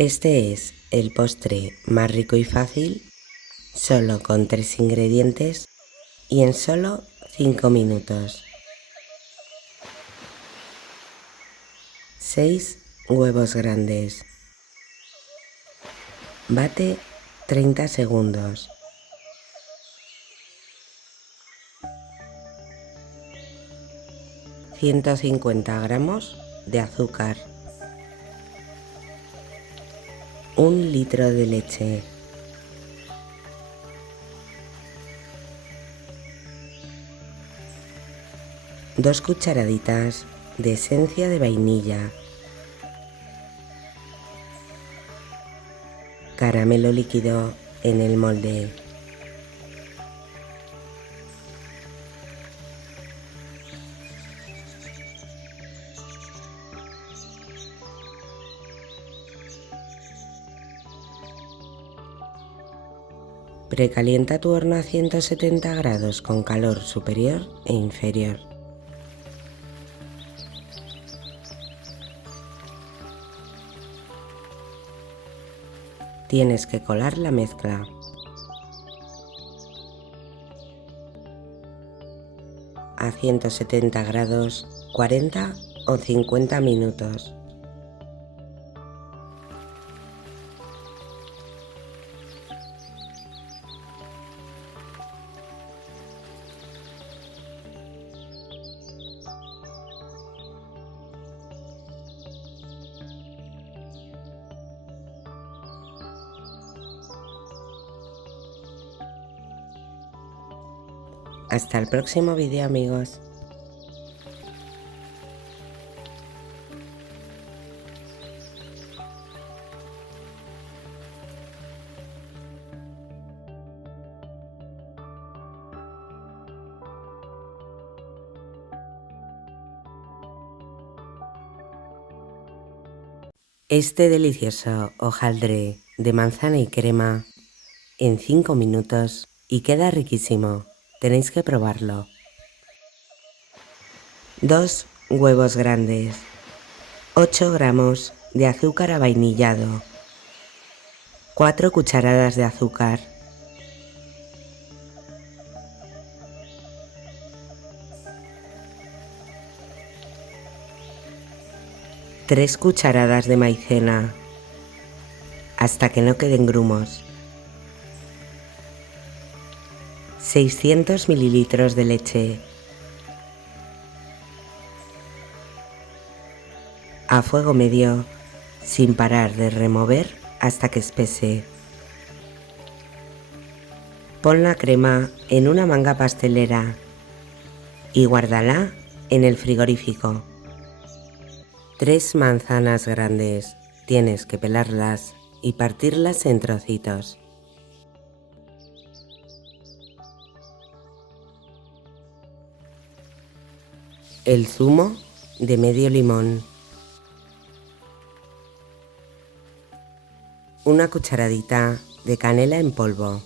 Este es el postre más rico y fácil, solo con 3 ingredientes y en solo 5 minutos. 6 huevos grandes. Bate 30 segundos. 150 gramos de azúcar. 1 litro de leche. 2 cucharaditas de esencia de vainilla. Caramelo líquido en el molde. Precalienta tu horno a 170 grados con calor superior e inferior. Tienes que colar la mezcla. A 170 grados 40 o 50 minutos. Hasta el próximo vídeo, amigos. Este delicioso hojaldre de manzana y crema en 5 minutos y queda riquísimo. Tenéis que probarlo. 2 huevos grandes. 8 gramos de azúcar avainillado. 4 cucharadas de azúcar. 3 cucharadas de maicena, hasta que no queden grumos. 600 mililitros de leche. A fuego medio, sin parar de remover hasta que espese. Pon la crema en una manga pastelera y guárdala en el frigorífico. 3 manzanas grandes, tienes que pelarlas y partirlas en trocitos. El zumo de medio limón. Una cucharadita de canela en polvo.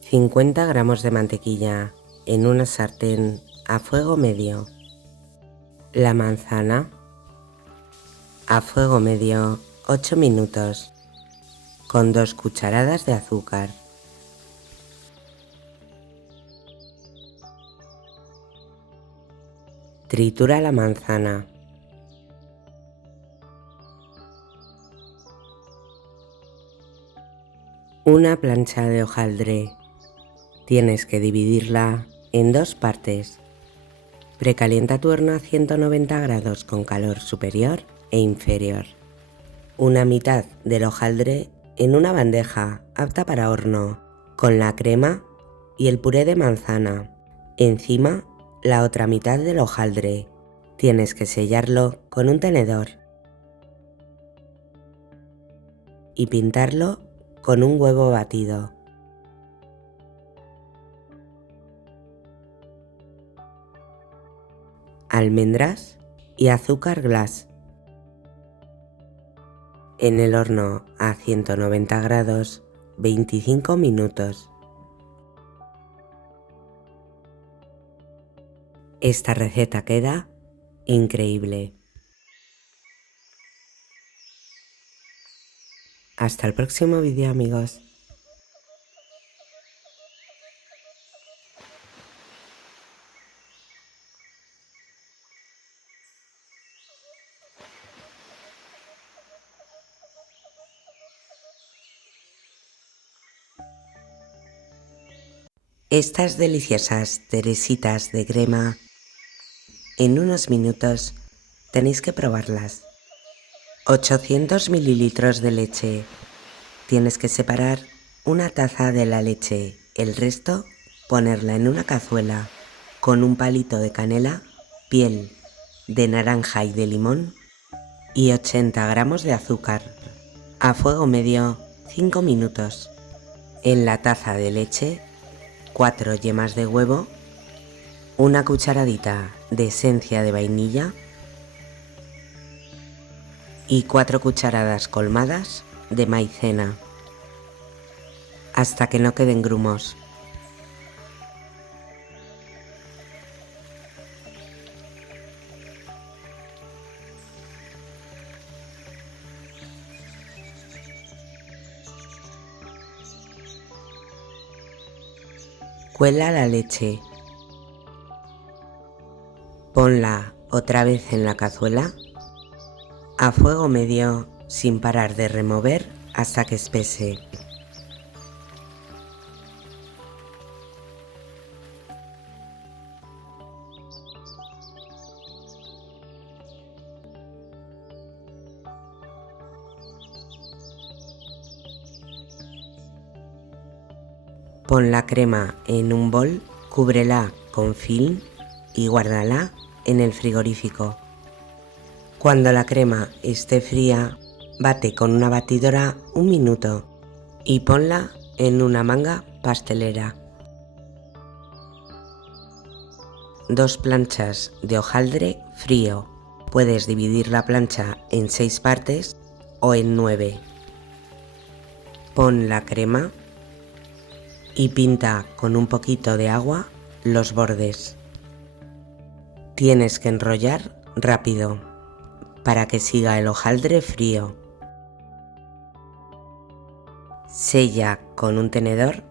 50 gramos de mantequilla en una sartén a fuego medio. La manzana a fuego medio 8 minutos con 2 cucharadas de azúcar. Tritura la manzana. Una plancha de hojaldre. Tienes que dividirla en 2 partes. Precalienta tu horno a 190 grados con calor superior e inferior. Una mitad del hojaldre en una bandeja apta para horno, con la crema y el puré de manzana. Encima, la otra mitad del hojaldre. Tienes que sellarlo con un tenedor y pintarlo con un huevo batido. Almendras y azúcar glass. En el horno a 190 grados 25 minutos. Esta receta queda increíble. Hasta el próximo vídeo, amigos. Estas deliciosas teresitas de crema, en unos minutos tenéis que probarlas. 800 mililitros de leche. Tienes que separar una taza de la leche, el resto ponerla en una cazuela con un palito de canela, piel de naranja y de limón y 80 gramos de azúcar. A fuego medio 5 minutos. En la taza de leche, 4 yemas de huevo, una cucharadita de esencia de vainilla y 4 cucharadas colmadas de maicena, hasta que no queden grumos. Cuela la leche. Ponla otra vez en la cazuela a fuego medio sin parar de remover hasta que espese. Pon la crema en un bol, cúbrela con film y guárdala en el frigorífico. Cuando la crema esté fría, bate con una batidora un minuto y ponla en una manga pastelera. 2 planchas de hojaldre frío. Puedes dividir la plancha en 6 partes o en 9. Pon la crema y pinta con un poquito de agua los bordes. Tienes que enrollar rápido para que siga el hojaldre frío. Sella con un tenedor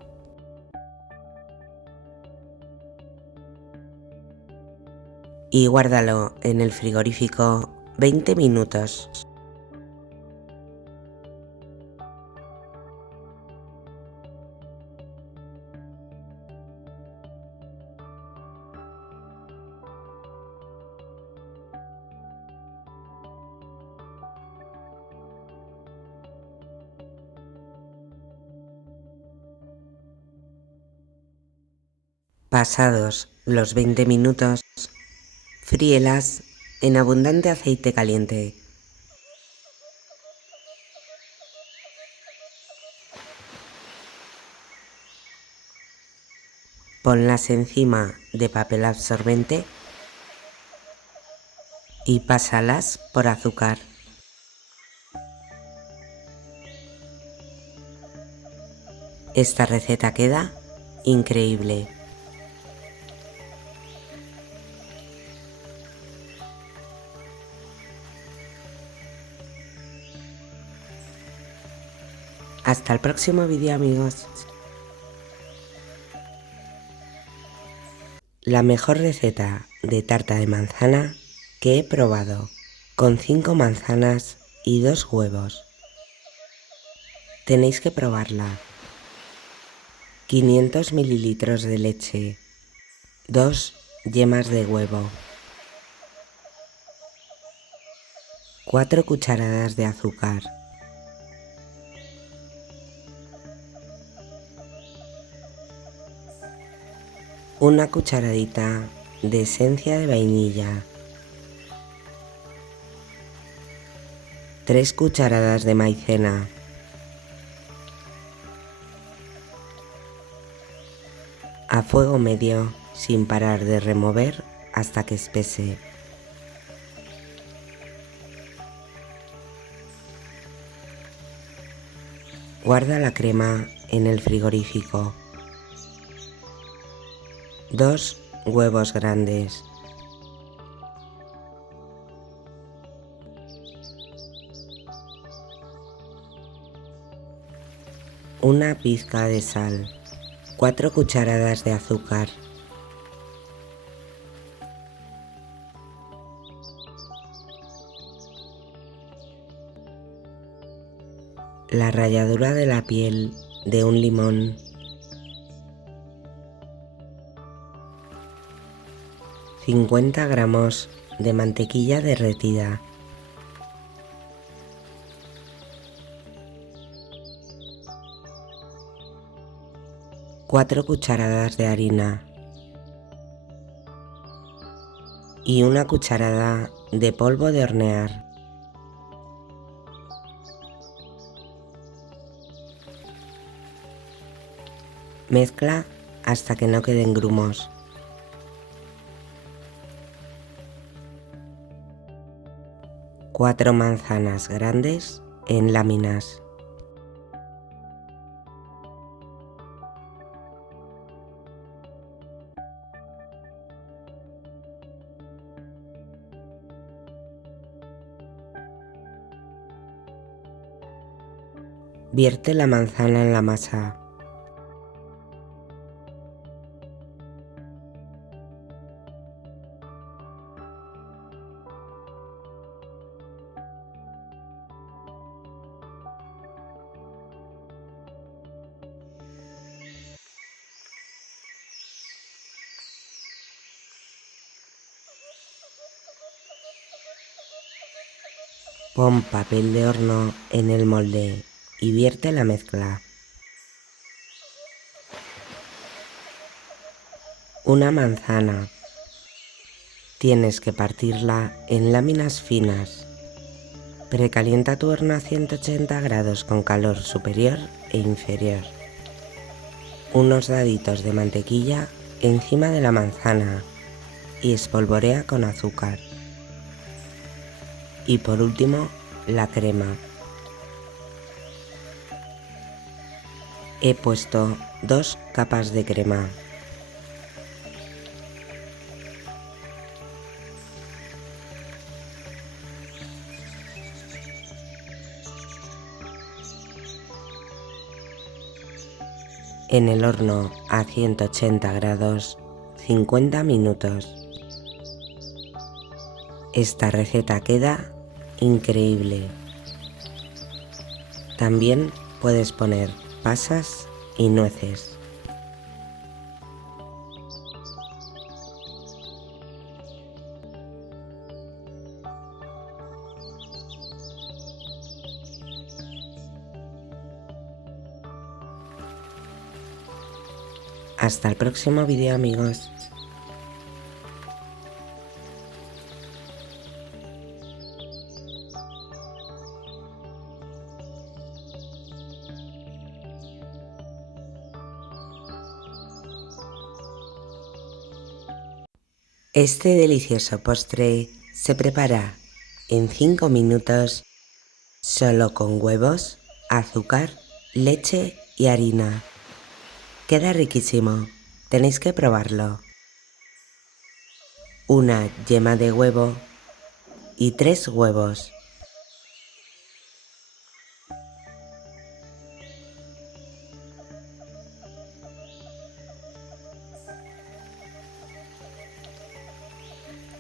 y guárdalo en el frigorífico 20 minutos. Pasados los 20 minutos, fríelas en abundante aceite caliente. Ponlas encima de papel absorbente y pásalas por azúcar. Esta receta queda increíble. Hasta el próximo vídeo, amigos. La mejor receta de tarta de manzana que he probado, con 5 manzanas y 2 huevos. Tenéis que probarla. 500 mililitros de leche, 2 yemas de huevo, 4 cucharadas de azúcar, una cucharadita de esencia de vainilla, 3 cucharadas de maicena, a fuego medio sin parar de remover hasta que espese. Guarda la crema en el frigorífico. 2 huevos grandes. una pizca de sal, 4 cucharadas de azúcar, la ralladura de la piel de un limón, 50 gramos de mantequilla derretida, cuatro cucharadas de harina y una cucharada de polvo de hornear. Mezcla hasta que no queden grumos. Cuatro manzanas grandes en láminas. Vierte la manzana en la masa. Pon papel de horno en el molde y vierte la mezcla. Una manzana. Tienes que partirla en láminas finas. Precalienta tu horno a 180 grados con calor superior e inferior. Unos daditos de mantequilla encima de la manzana y espolvorea con azúcar. Y por último, la crema. He puesto 2 capas de crema. En el horno a 180 grados, 50 minutos. Esta receta queda increíble. También puedes poner pasas y nueces. Hasta el próximo vídeo, amigos. Este delicioso postre se prepara en 5 minutos solo con huevos, azúcar, leche y harina. Queda riquísimo, tenéis que probarlo. Una yema de huevo y 3 huevos.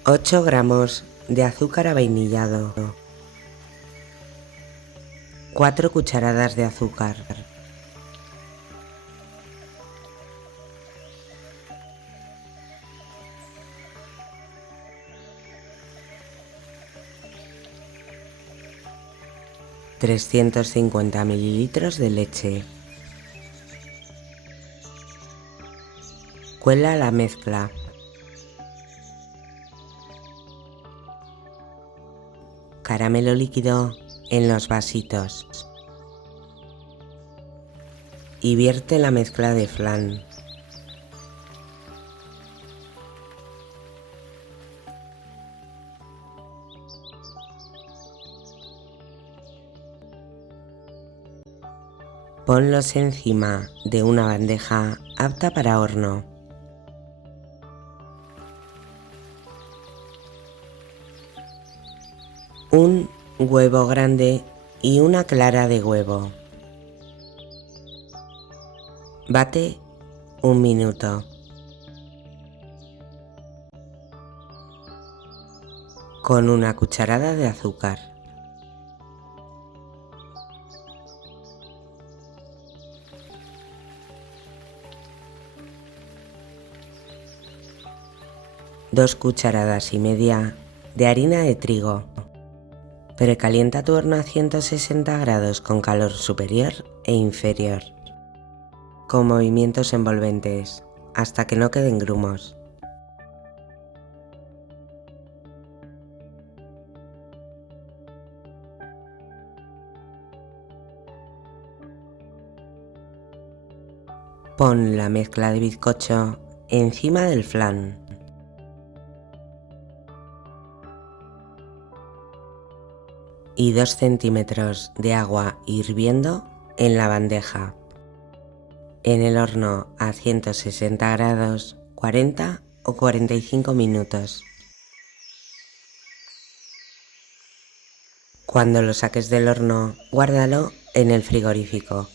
$8 gramos de azúcar avainillado, 4 cucharadas de azúcar, $350 mililitros de leche. Cuela la mezcla. Caramelo líquido en los vasitos. Y vierte la mezcla de flan. Ponlos encima de una bandeja apta para horno. Un huevo grande y una clara de huevo. Bate 1 minuto. Con una cucharada de azúcar. Dos cucharadas y media de harina de trigo. Precalienta tu horno a 160 grados con calor superior e inferior, con movimientos envolventes, hasta que no queden grumos. Pon la mezcla de bizcocho encima del flan. Y 2 centímetros de agua hirviendo en la bandeja. En el horno a 160 grados, 40 o 45 minutos. Cuando lo saques del horno, guárdalo en el frigorífico.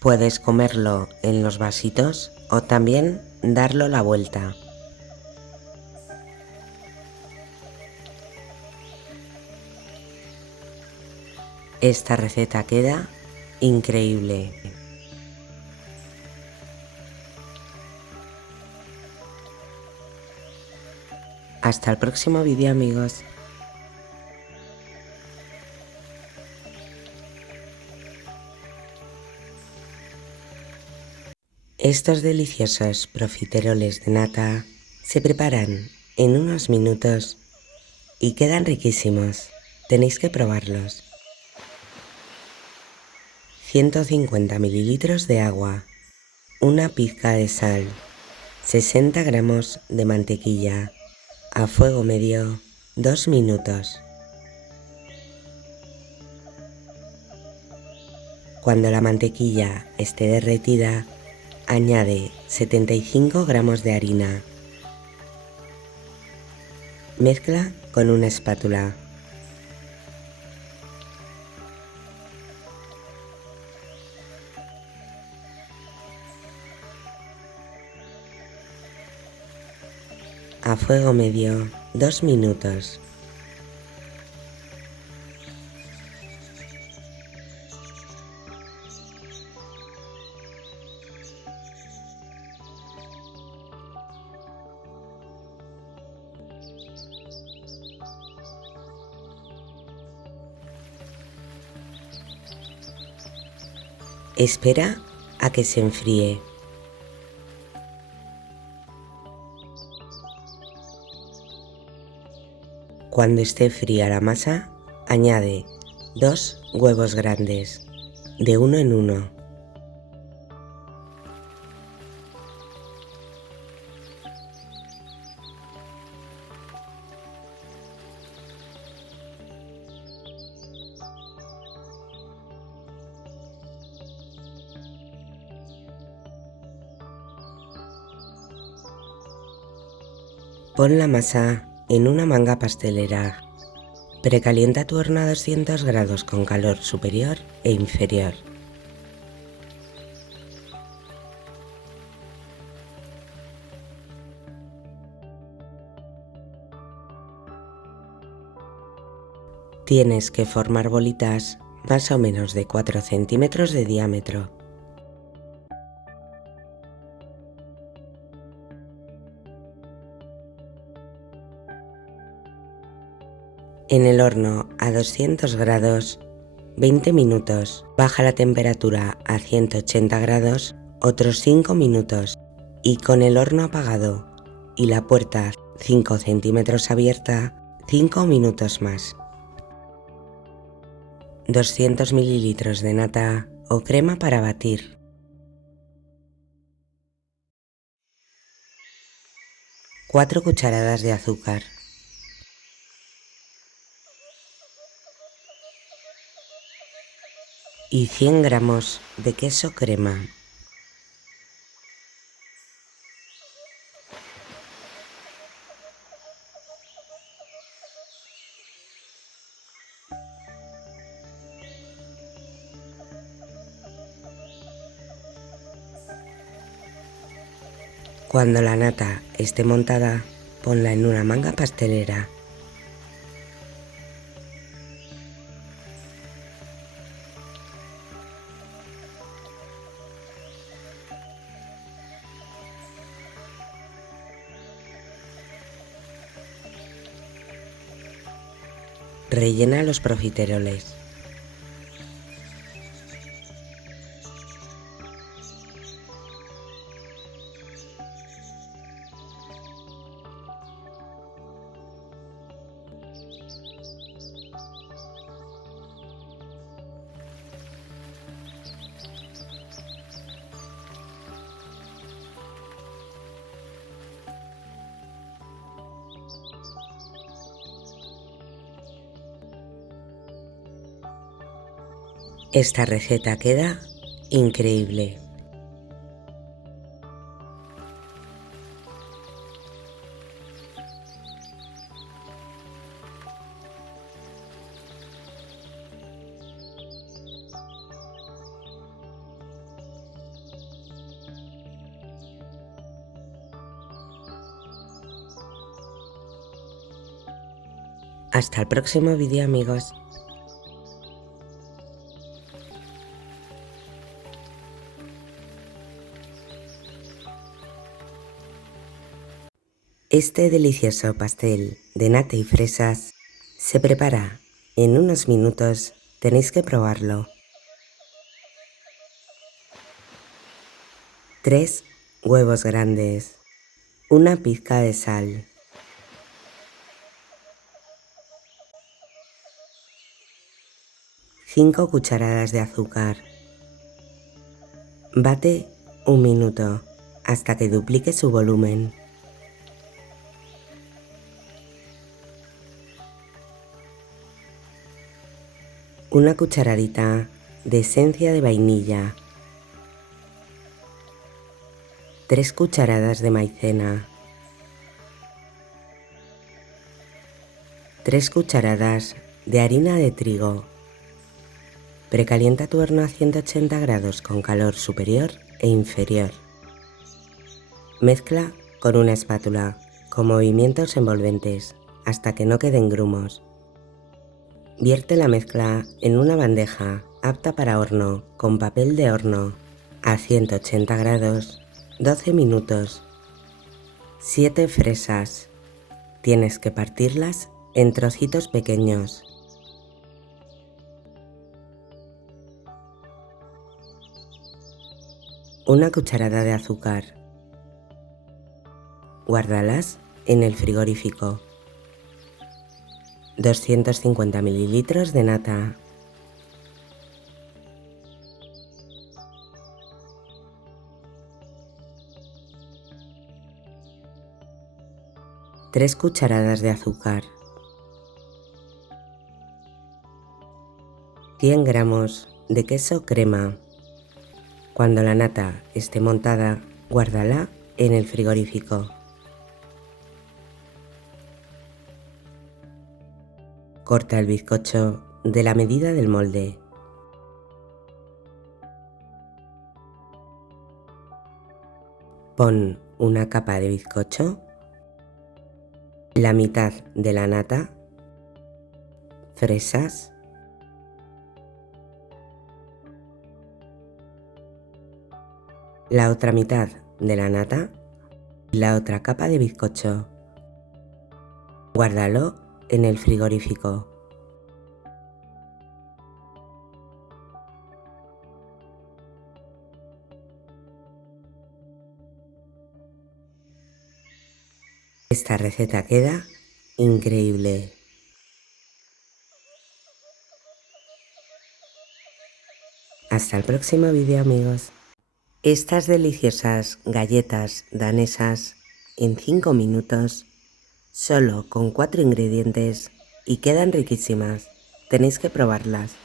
Puedes comerlo en los vasitos o también darlo la vuelta. Esta receta queda increíble. Hasta el próximo vídeo, amigos. Estos deliciosos profiteroles de nata se preparan en unos minutos y quedan riquísimos. Tenéis que probarlos. 150 mililitros de agua, una pizca de sal, 60 gramos de mantequilla, a fuego medio 2 minutos. Cuando la mantequilla esté derretida, añade 75 gramos de harina. Mezcla con una espátula. A fuego medio 2 minutos. Espera a que se enfríe. Cuando esté fría la masa, añade 2 huevos grandes, de uno en uno. Pon la masa en una manga pastelera. Precalienta tu horno a 200 grados con calor superior e inferior. Tienes que formar bolitas más o menos de 4 centímetros de diámetro. En el horno a 200 grados, 20 minutos. Baja la temperatura a 180 grados, otros 5 minutos. Y con el horno apagado y la puerta 5 centímetros abierta, 5 minutos más. 200 mililitros de nata o crema para batir. Cuatro cucharadas de azúcar. Y 100 gramos de queso crema. Cuando la nata esté montada, ponla en una manga pastelera. Rellena los profiteroles. Esta receta queda increíble. Hasta el próximo vídeo, amigos. Este delicioso pastel de nata y fresas se prepara en unos minutos, tenéis que probarlo. 3 huevos grandes, una pizca de sal, 5 cucharadas de azúcar. Bate un minuto hasta que duplique su volumen. Una cucharadita de esencia de vainilla, 3 cucharadas de maicena, 3 cucharadas de harina de trigo. Precalienta tu horno a 180 grados con calor superior e inferior. Mezcla con una espátula con movimientos envolventes hasta que no queden grumos. Vierte la mezcla en una bandeja apta para horno con papel de horno a 180 grados 12 minutos. 7 fresas. Tienes que partirlas en trocitos pequeños. Una cucharada de azúcar. Guárdalas en el frigorífico. 250 mililitros de nata. Tres cucharadas de azúcar. 100 gramos de queso crema. Cuando la nata esté montada, guárdala en el frigorífico. Corta el bizcocho de la medida del molde. Pon una capa de bizcocho, la mitad de la nata, fresas, la otra mitad de la nata y la otra capa de bizcocho. Guárdalo en el frigorífico. Esta receta queda increíble. Hasta el próximo vídeo, amigos. Estas deliciosas galletas danesas en 5 minutos, solo con 4 ingredientes, y quedan riquísimas. Tenéis que probarlas.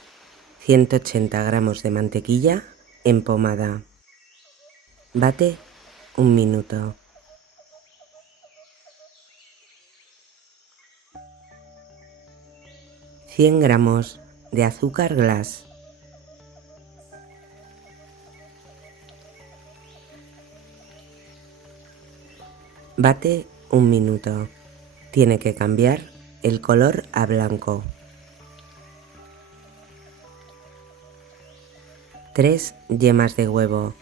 180 gramos de mantequilla en pomada. Bate un minuto. 100 gramos de azúcar glass. Bate 1 minuto. Tiene que cambiar el color a blanco. 3 yemas de huevo.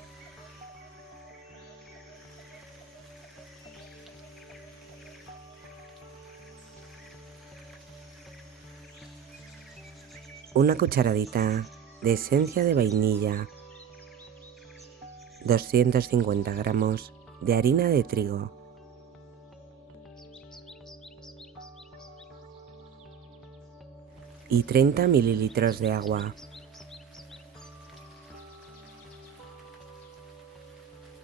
Una cucharadita de esencia de vainilla. 250 gramos de harina de trigo. Y 30 mililitros de agua.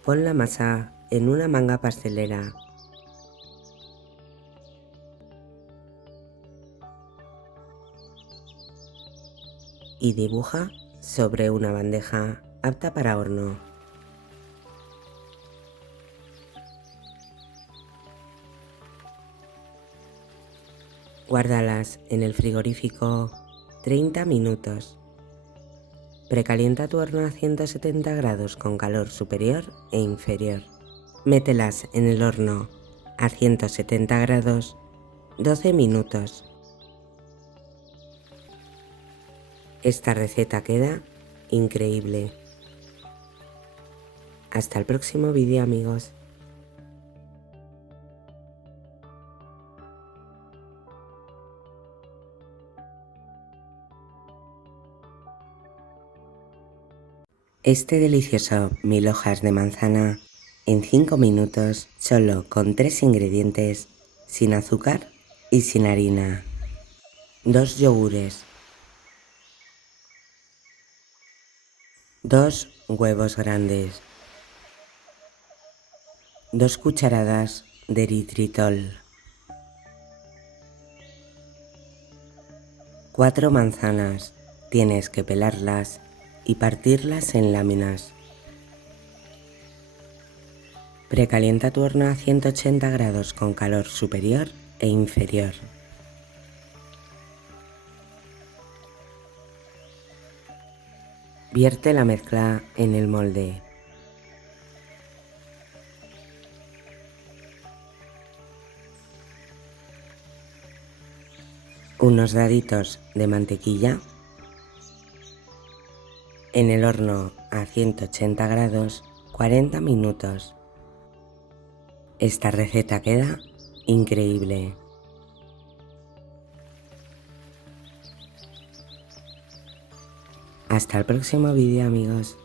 Pon la masa en una manga pastelera. Y dibuja sobre una bandeja apta para horno. Guárdalas en el frigorífico 30 minutos. Precalienta tu horno a 170 grados con calor superior e inferior. Mételas en el horno a 170 grados 12 minutos. Esta receta queda increíble. Hasta el próximo vídeo, amigos. Este delicioso 1000 hojas de manzana en 5 minutos solo con 3 ingredientes, sin azúcar y sin harina. 2 yogures. 2 huevos grandes. 2 cucharadas de eritritol. 4 manzanas. Tienes que pelarlas y partirlas en láminas. Precalienta tu horno a 180 grados con calor superior e inferior. Vierte la mezcla en el molde. Unos daditos de mantequilla. En el horno a 180 grados 40 minutos. Esta receta queda increíble. Hasta el próximo vídeo, amigos.